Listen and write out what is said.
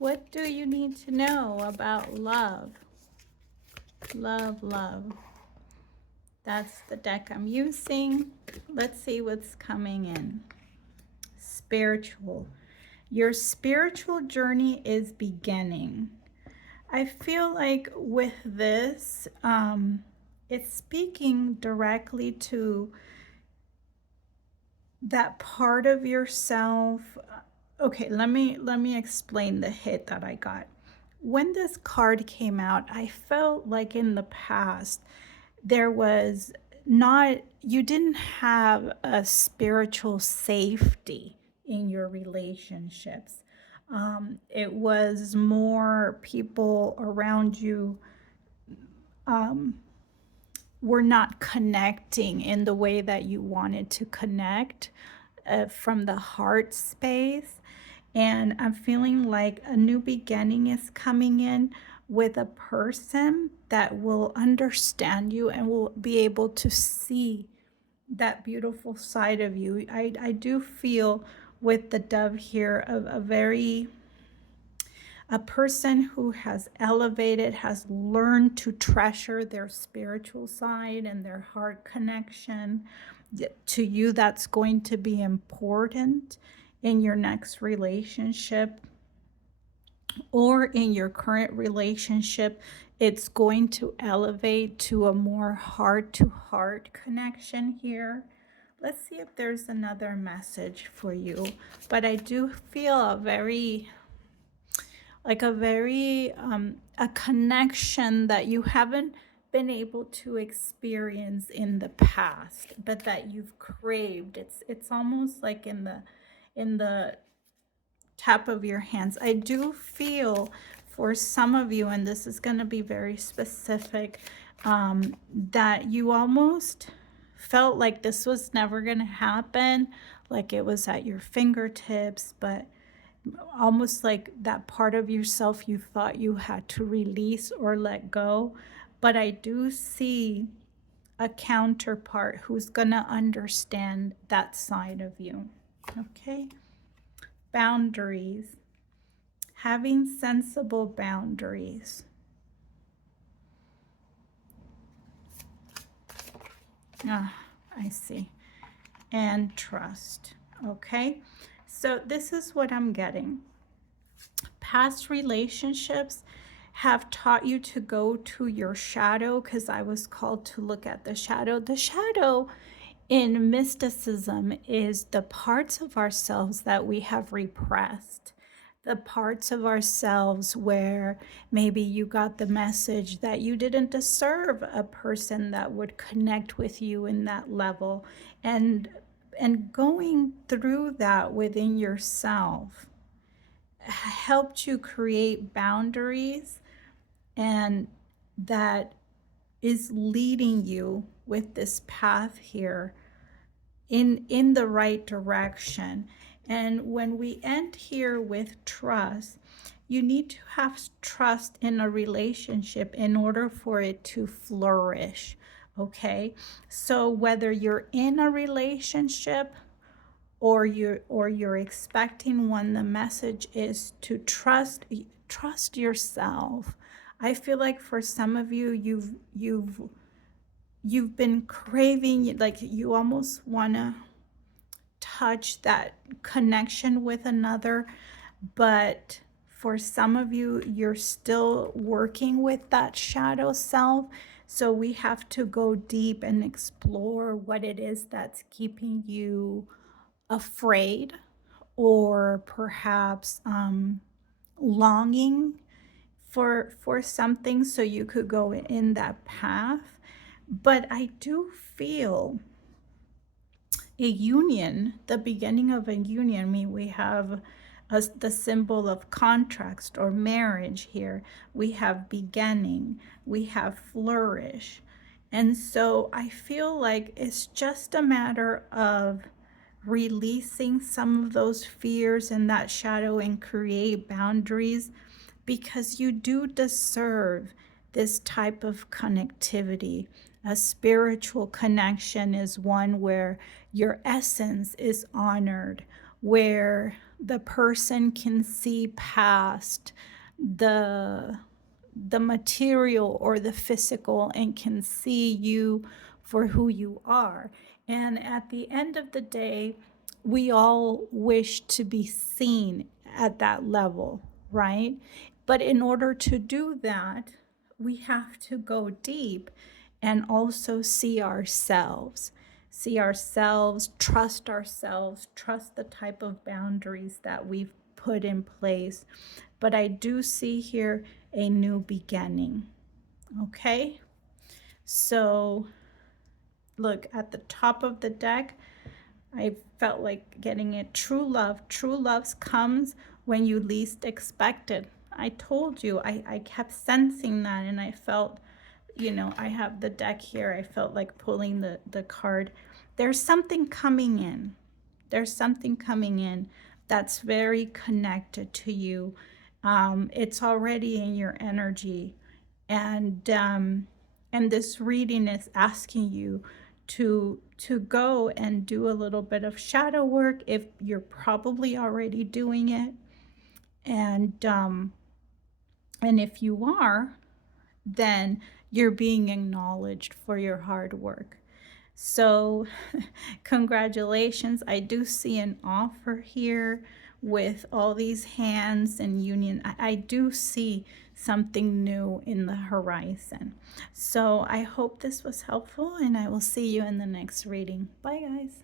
What do you need to know about love? Love, love. That's the deck I'm using. Let's see what's coming in. Spiritual. Your spiritual journey is beginning. I feel like with this, it's speaking directly to that part of yourself. Okay, let me explain the hit that I got. When this card came out, I felt like in the past there was not, you didn't have a spiritual safety in your relationships. It was more people around you um, were not connecting in the way that you wanted to connect from the heart space. And I'm feeling like a new beginning is coming in with a person that will understand you and will be able to see that beautiful side of you. I do feel with the dove here of a person who has elevated, has learned to treasure their spiritual side and their heart connection. To you, that's going to be important in your next relationship or in your current relationship. It's going to elevate to a more heart to heart connection here. Let's see if there's another message for you. But I do feel a very a connection that you haven't been able to experience in the past, but that you've craved. It's almost like in the tap of your hands. I do feel for some of you, and this is going to be very specific, that you almost felt like this was never going to happen, like it was at your fingertips, but almost like that part of yourself you thought you had to release or let go. But I do see a counterpart who's going to understand that side of you. Okay. Boundaries. Having sensible boundaries. Ah, I see. And trust. Okay. So this is what I'm getting. Past relationships have taught you to go to your shadow, because I was called to look at the shadow. The shadow in mysticism is the parts of ourselves that we have repressed, the parts of ourselves where maybe you got the message that you didn't deserve a person that would connect with you in that level, and going through that within yourself helped you create boundaries, and that is leading you with this path here in the right direction. And when we end here with trust, you need to have trust in a relationship in order for it to flourish. Okay, so whether you're in a relationship or you're expecting one, the message is to trust yourself. I feel like for some of you, you've been craving, like you almost want to touch that connection with another, but for some of you, you're still working with that shadow self. So we have to go deep and explore what it is that's keeping you afraid, or perhaps longing for something, so you could go in that path. But I do feel a union, the beginning of a union. I mean, we have the symbol of contract or marriage here. We have beginning, we have flourish. And so I feel like it's just a matter of releasing some of those fears and that shadow and create boundaries, because you do deserve this type of connectivity. A spiritual connection is one where your essence is honored, where the person can see past the material or the physical and can see you for who you are. And at the end of the day, we all wish to be seen at that level, right? But in order to do that, we have to go deep and also see ourselves. See ourselves, trust the type of boundaries that we've put in place. But I do see here a new beginning. Okay? So, look at the top of the deck. I felt like getting it. True love. True love comes when you least expect it. I told you, I kept sensing that, and I felt, you know, I have the deck here. I felt like pulling the card. There's something coming in. There's something coming in that's very connected to you. It's already in your energy. And this reading is asking you to go and do a little bit of shadow work if you're probably already doing it. And if you are, then you're being acknowledged for your hard work. So congratulations. I do see an offer here with all these hands and union. I do see something new in the horizon. So I hope this was helpful, and I will see you in the next reading. Bye, guys.